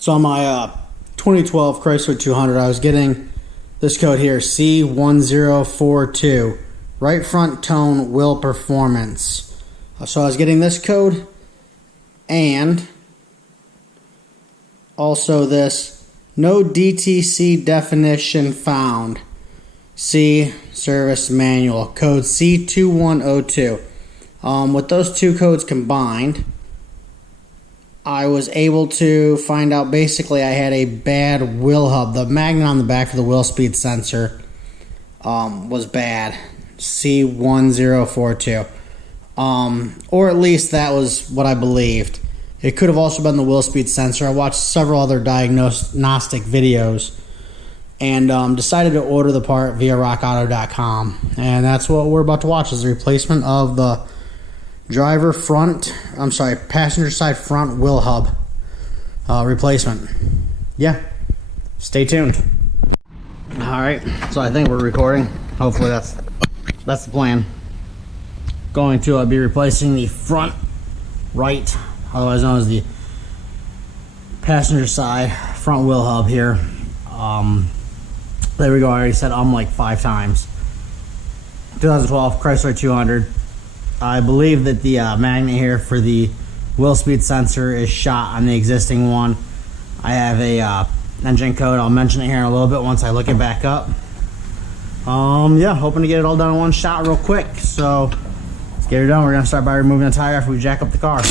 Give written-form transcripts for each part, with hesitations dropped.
So on my 2012 Chrysler 200, I was getting this code here, C1042, right front tone wheel performance. So I was getting this code and also this no DTC definition found. C service manual, code C1042. With those two codes combined, I was able to find out basically I had a bad wheel hub. The magnet on the back for the wheel speed sensor was bad. C1042. Or at least that was what I believed. It could have also been the wheel speed sensor. I watched several other diagnostic videos and decided to order the part via rockauto.com. And that's what we're about to watch, is the replacement of the passenger side front wheel hub replacement. Yeah, stay tuned. Alright, so I think we're recording. Hopefully that's the plan. Going to be replacing the front right, otherwise known as the passenger side front wheel hub here. There we go, I already said like 5 times. 2012 Chrysler 200. I believe that the magnet here for the wheel speed sensor is shot on the existing one. I have a engine code. I'll mention it here in a little bit once I look it back up. Yeah, hoping to get it all done in one shot real quick. So let's get it done. We're gonna start by removing the tire after we jack up the car.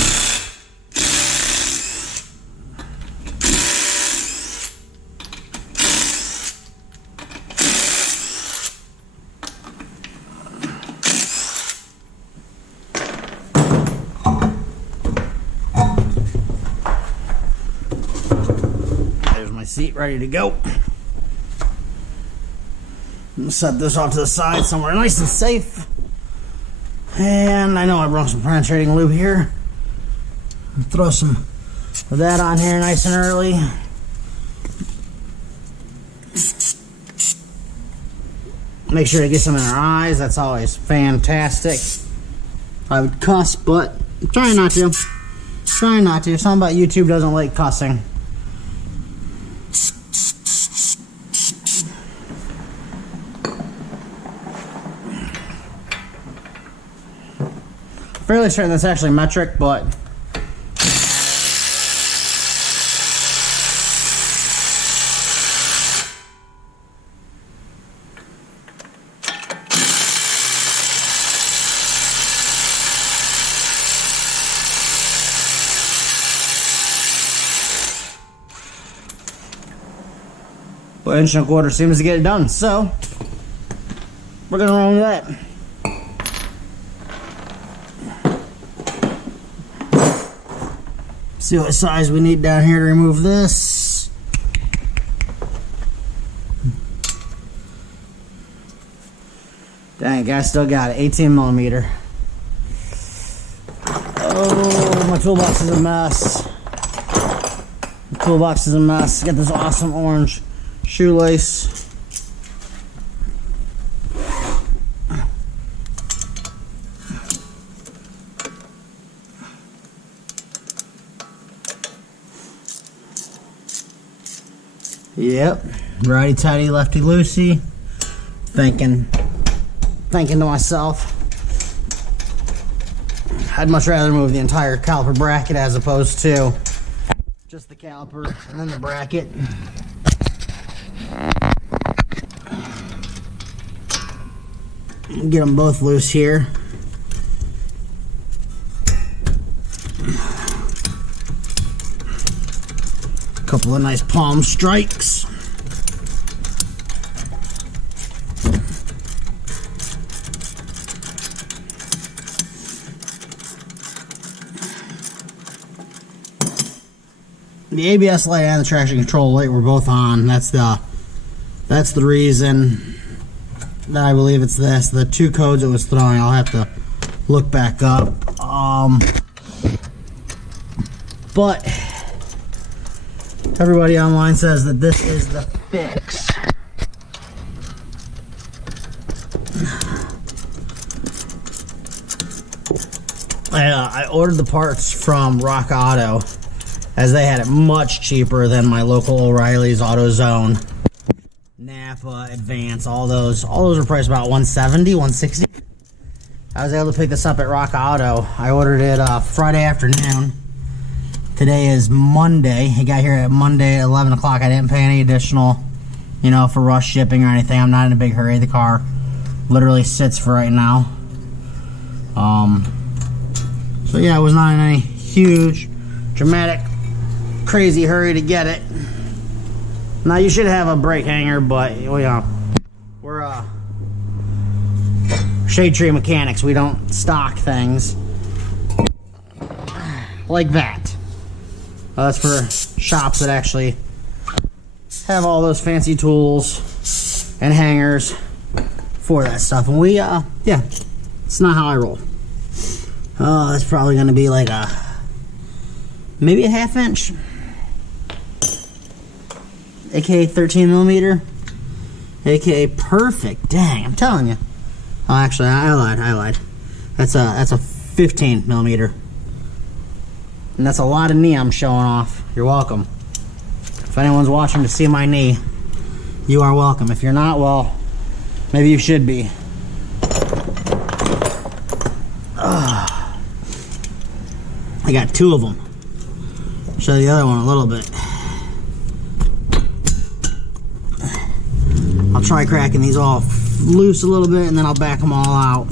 Seat ready to go. I'm gonna set this off to the side somewhere nice and safe. And I know I brought some penetrating lube here. Throw some of that on here nice and early. Make sure to get some in our eyes. That's always fantastic. I would cuss, but I'm trying not to. Trying not to. Something about YouTube doesn't like cussing. Fairly certain that's actually metric, but inch and a quarter seems to get it done, so we're gonna run with that. See what size we need down here to remove this. Dang, guys, still got it. 18 millimeter. Oh, my toolbox is a mess. The toolbox is a mess. Get this awesome orange shoelace. Yep, righty tighty, lefty loosey. Thinking to myself, I'd much rather move the entire caliper bracket as opposed to just the caliper and then the bracket. Get them both loose here. Couple of nice palm strikes. The ABS light and the traction control light were both on. That's the reason that I believe it's this. The two codes it was throwing, I'll have to look back up. But everybody online says that this is the fix. I ordered the parts from Rock Auto as they had it much cheaper than my local O'Reilly's, AutoZone, Napa, Advance. All those were priced about $170, $160. I was able to pick this up at Rock Auto. I ordered it Friday afternoon. Today is Monday. It got here at Monday at 11 o'clock. I didn't pay any additional, you know, for rush shipping or anything. I'm not in a big hurry. The car literally sits for right now. So yeah, I was not in any huge, dramatic, crazy hurry to get it. Now you should have a brake hanger, but you know, we're Shade Tree mechanics. We don't stock things like that. That's for shops that actually have all those fancy tools and hangers for that stuff. And we, yeah, it's not how I roll. That's probably going to be like maybe a 1/2 inch, aka 13 millimeter, aka perfect. Dang, I'm telling you. Oh, actually, I lied. That's a 15 millimeter. And that's a lot of knee I'm showing off. You're welcome. If anyone's watching to see my knee, you are welcome. If you're not, well, maybe you should be. I got 2 of them. Show the other one a little bit. I'll try cracking these off loose a little bit, and then I'll back them all out.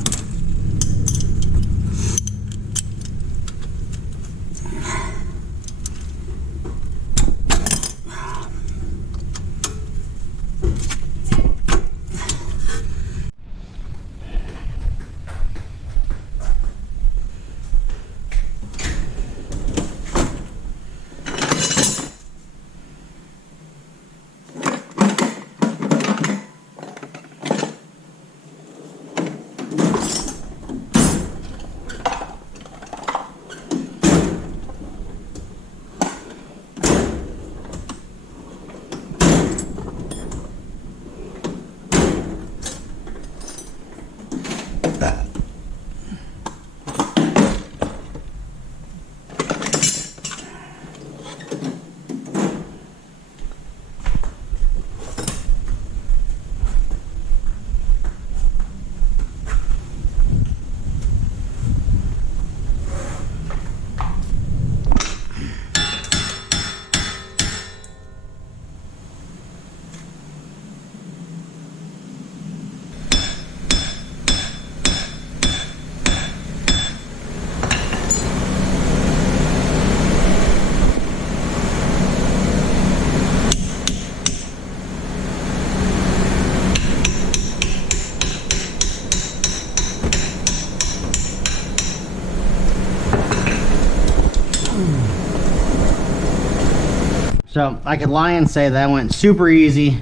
So I could lie and say that went super easy,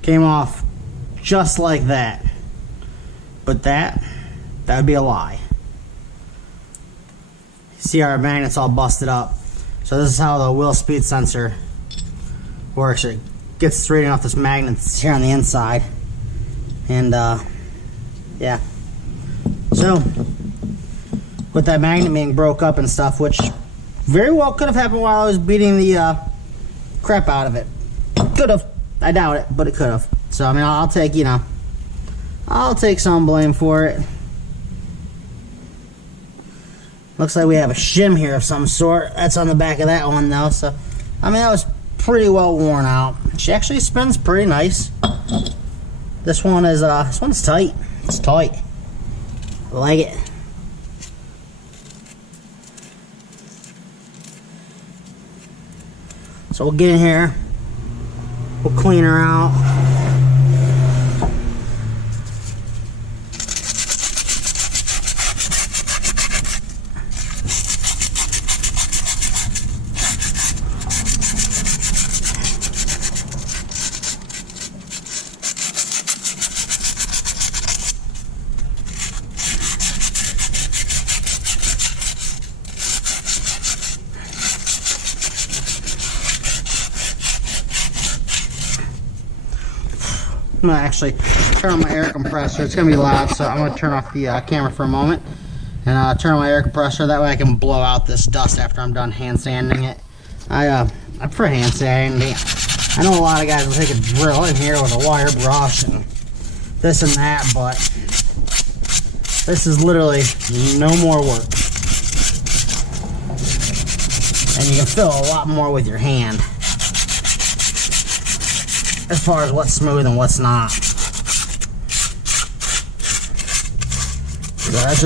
came off just like that, but that would be a lie. See, our magnet's all busted up. So this is how the wheel speed sensor works. It gets its reading off this magnet that's here on the inside, and yeah. So with that magnet being broke up and stuff, which very well could have happened while I was beating the crap out of it. Could have. I doubt it, but it could have. So I mean, I'll take, you know, I'll take some blame for it. Looks like we have a shim here of some sort. That's on the back of that one though. So I mean, that was pretty well worn out. She actually spins pretty nice. This one is this one's tight. It's tight. I like it. So we'll get in here, we'll clean her out. I'm going to actually turn on my air compressor. It's going to be loud, so I'm going to turn off the camera for a moment and turn on my air compressor. That way I can blow out this dust after I'm done hand sanding it. I prefer hand sanding. I know a lot of guys will take a drill in here with a wire brush and this and that, but this is literally no more work. And you can feel a lot more with your hand as far as what's smooth and what's not. So that's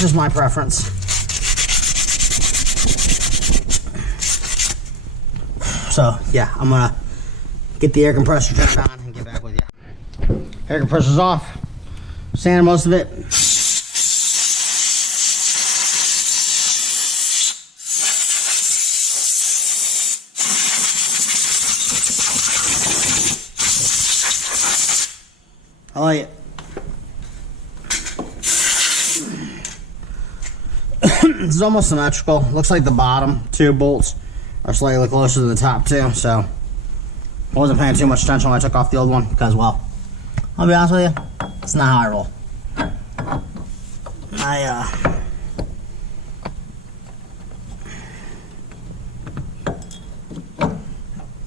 just my preference. So yeah, I'm gonna get the air compressor turned on and get back with you. Air compressor's off. Sanded most of it. I like it. This is almost symmetrical. Looks like the bottom two bolts are slightly closer to the top two, so I wasn't paying too much attention when I took off the old one because, well, I'll be honest with you, it's not how I roll.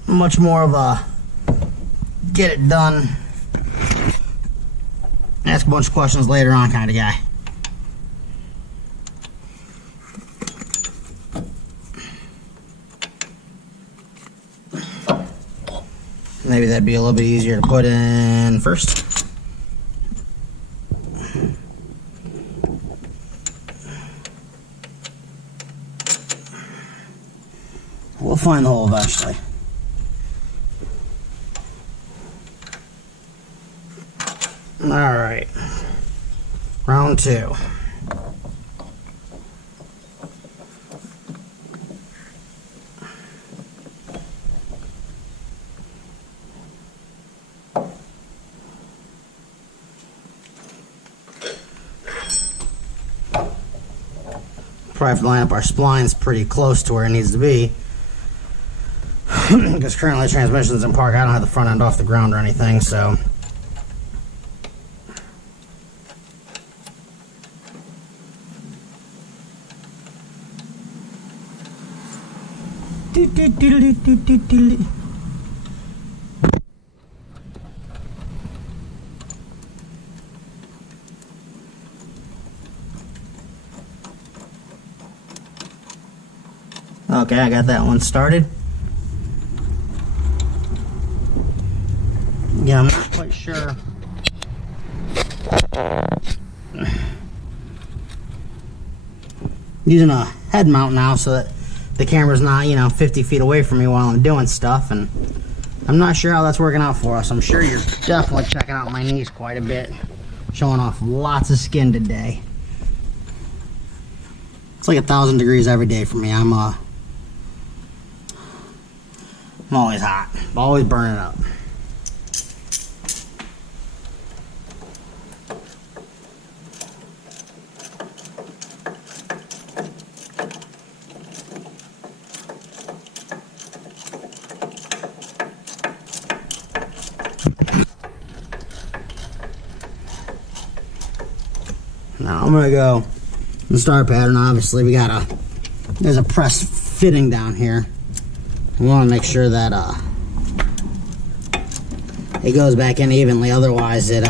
Much more of a get it done, ask a bunch of questions later on kind of guy. Maybe that'd be a little bit easier to put in first. We'll find the hole eventually. Alright, round two. Probably have to line up our splines pretty close to where it needs to be. Because currently the transmission's in park. I don't have the front end off the ground or anything, so. Okay, I got that one started. Yeah, I'm not quite sure. Using a head mount now so that the camera's not, 50 feet away from me while I'm doing stuff, and I'm not sure how that's working out for us. I'm sure you're definitely checking out my knees quite a bit. Showing off lots of skin today. It's like 1,000 degrees every day for me. I'm always hot. I'm always burning up. Now I'm gonna go the star pattern. Obviously there's a press fitting down here. We want to make sure that it goes back in evenly, otherwise it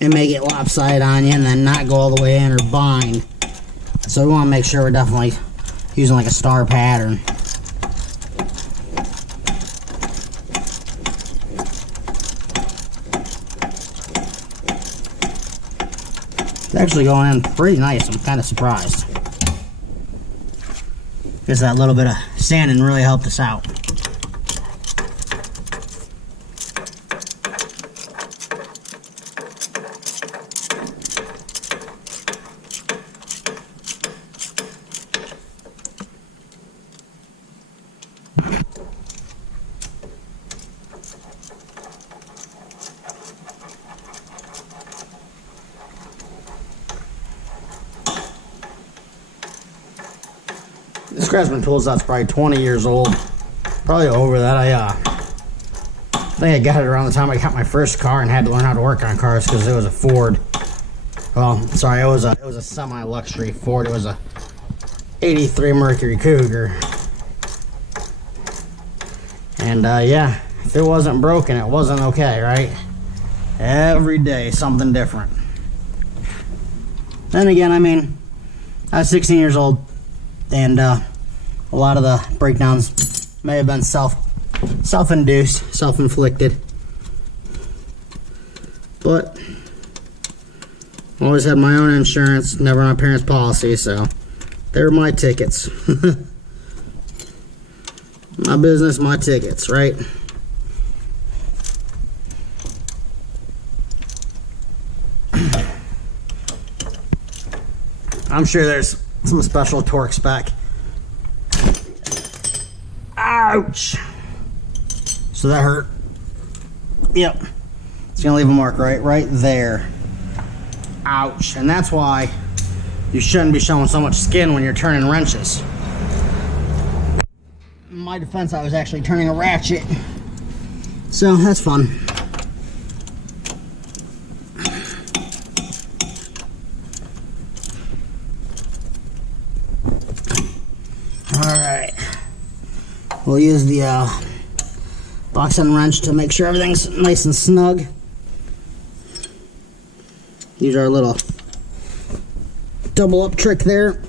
may get lopsided on you and then not go all the way in or bind. So we want to make sure we're definitely using like a star pattern. It's actually going in pretty nice. I'm kind of surprised. Guess that little bit of sanding really helped us out. This Craftsman tool set's probably 20 years old. Probably over that. I think I got it around the time I got my first car and had to learn how to work on cars because it was a Ford. Well, sorry, it was a semi-luxury Ford. It was a '83 Mercury Cougar. And yeah, if it wasn't broken, it wasn't okay, right? Every day, something different. Then again, I mean, I was 16 years old, and a lot of the breakdowns may have been self-induced, self-inflicted. But I always had my own insurance, never my parents' policy, so they're my tickets. My business, my tickets, right? I'm sure there's some special torque spec. Ouch! So that hurt. Yep. It's gonna leave a mark right there. Ouch. And that's why you shouldn't be showing so much skin when you're turning wrenches. In my defense, I was actually turning a ratchet. So that's fun. Alright. We'll use the box end wrench to make sure everything's nice and snug. Use our little double up trick there.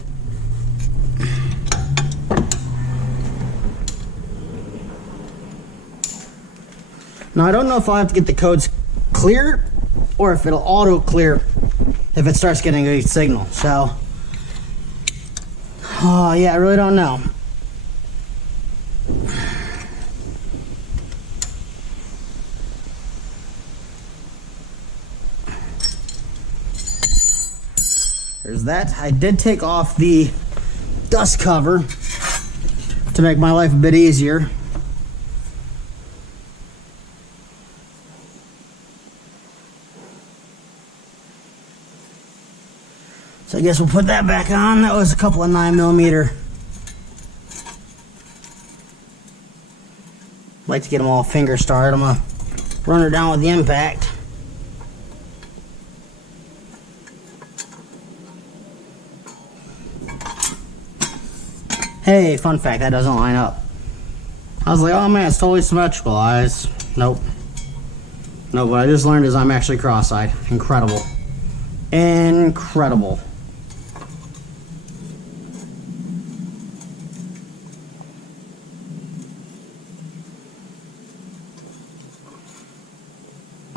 Now I don't know if I have to get the codes cleared or if it'll auto clear if it starts getting a signal. So, oh yeah, I really don't know. There's that. I did take off the dust cover to make my life a bit easier. So I guess we'll put that back on. That was a couple of 9mm. Like to get them all finger started. I'm gonna run her down with the impact. Hey, fun fact, that doesn't line up. I was like, oh man, it's totally symmetrical. Nope. No, what I just learned is I'm actually cross-eyed. Incredible. Incredible.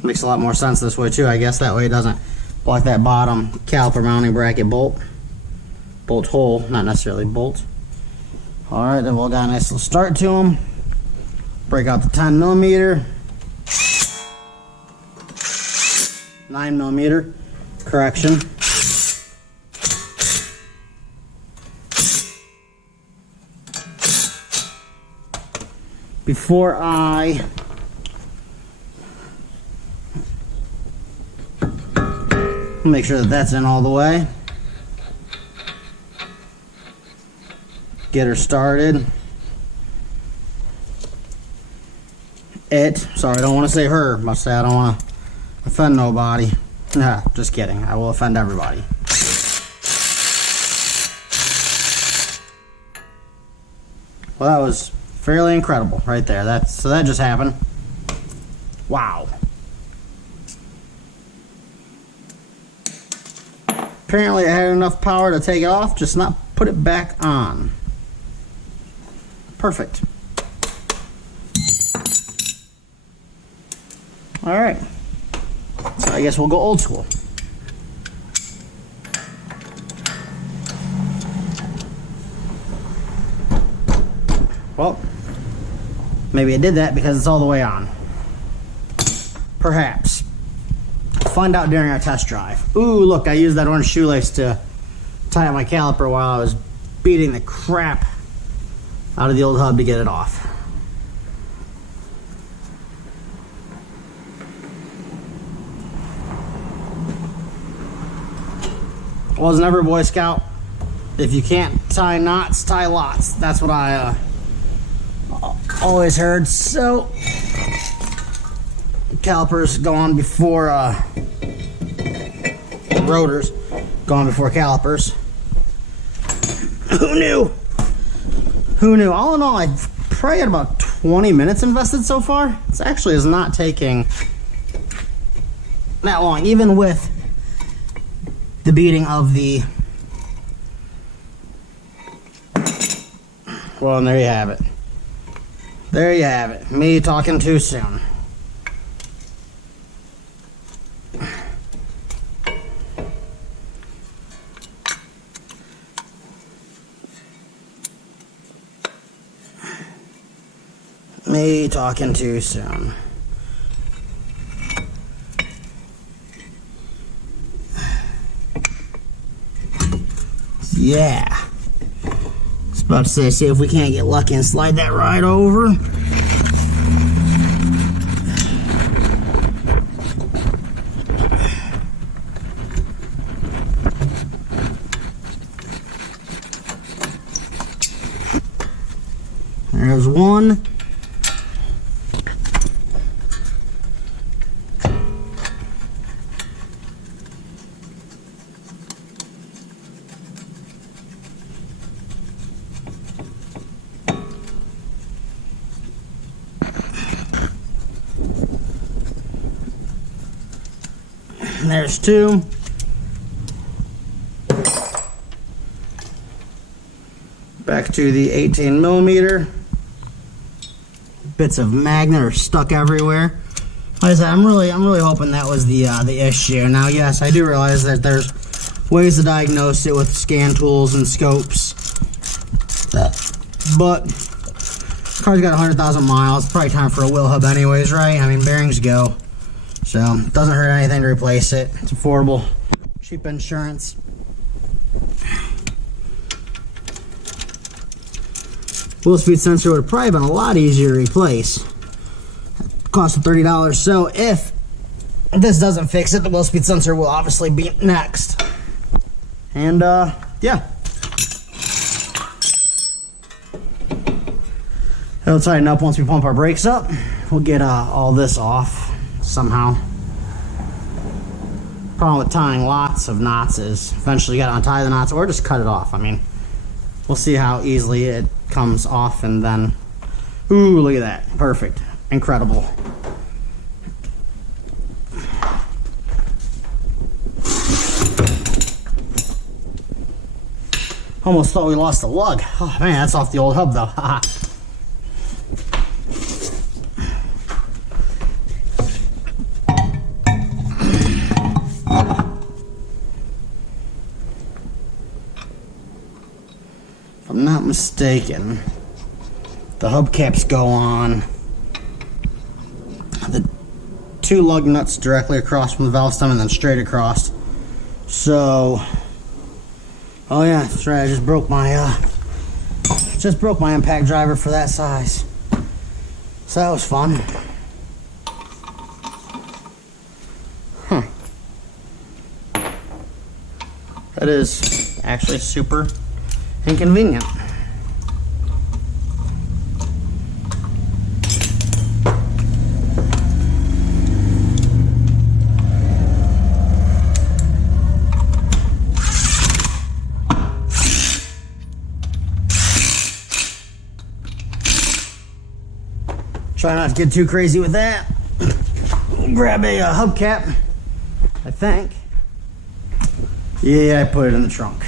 Makes a lot more sense this way too, I guess. That way it doesn't block that bottom caliper mounting bracket bolt hole, not necessarily bolt. Alright, then we'll got a nice little start to them. Break out the 10mm, 9mm, correction. Before I make sure that that's in all the way. Get her started. Sorry, I don't want to say her. I must say I don't want to offend nobody. Nah, just kidding. I will offend everybody. Well, that was fairly incredible right there. So that just happened. Wow. Apparently I had enough power to take it off, just not put it back on. Perfect. Alright. So I guess we'll go old school. Well, maybe I did that because it's all the way on. Perhaps. Find out during our test drive. Ooh, look, I used that orange shoelace to tie up my caliper while I was beating the crap out of the old hub to get it off. Was never a Boy Scout. If you can't tie knots, tie lots. That's what I always heard. So calipers go on before rotors go on before calipers. Who knew? Who knew? All in all, I probably had about 20 minutes invested so far. It actually is not taking that long, even with the beating of the... Well, and there you have it. There you have it. Me talking too soon. Me talking too soon. Yeah. I was about to say, see if we can't get lucky and slide that right over. There's one. There's two. Back to the 18mm. Bits of magnet are stuck everywhere. Like I said, I'm really hoping that was the issue. Now, yes, I do realize that there's ways to diagnose it with scan tools and scopes, but the car's got 100,000 miles. It's probably time for a wheel hub anyways, right? I mean, bearings go. So, it doesn't hurt anything to replace it. It's affordable, cheap insurance. Wheel speed sensor would have probably been a lot easier to replace. It cost $30. So, if this doesn't fix it, the wheel speed sensor will obviously be next. And, yeah. It'll tighten up once we pump our brakes up. We'll get all this off somehow. Problem with tying lots of knots is eventually you gotta untie the knots or just cut it off. I mean, we'll see how easily it comes off, and then, ooh, look at that. Perfect. Incredible. Almost thought we lost the lug. Oh man, that's off the old hub though. If I'm not mistaken, the hubcaps go on the two lug nuts directly across from the valve stem and then straight across. So, oh yeah, that's right. I just broke my impact driver for that size. So that was fun. Huh. That is actually super inconvenient. Try not to get too crazy with that. Grab a hubcap, I think. Yeah, I put it in the trunk.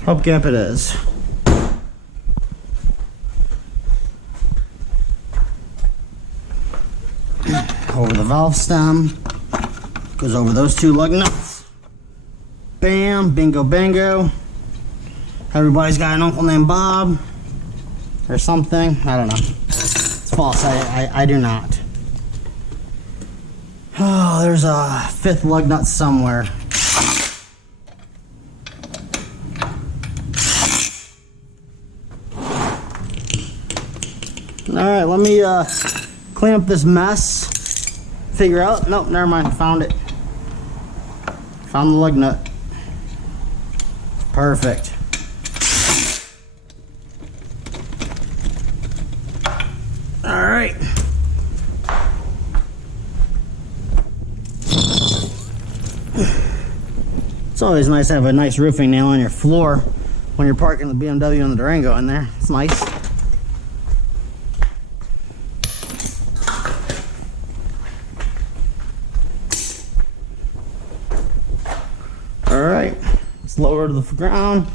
Hubcap it is. Over the valve stem, goes over those two lug nuts. Bam, bingo bango. Everybody's got an uncle named Bob or something. I don't know. It's false. I do not. Oh, there's a fifth lug nut somewhere. Alright, let me clean up this mess. Figure out, nope, never mind, found it. Found the lug nut. Perfect. right. It's always nice to have a nice roofing nail on your floor when you're parking the BMW and the Durango in there. It's nice. All right, let's lower to the ground.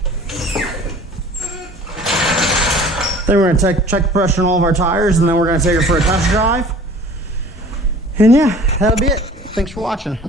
Then we're gonna check pressure on all of our tires, and then we're gonna take it for a test drive. And yeah, that'll be it. Thanks for watching.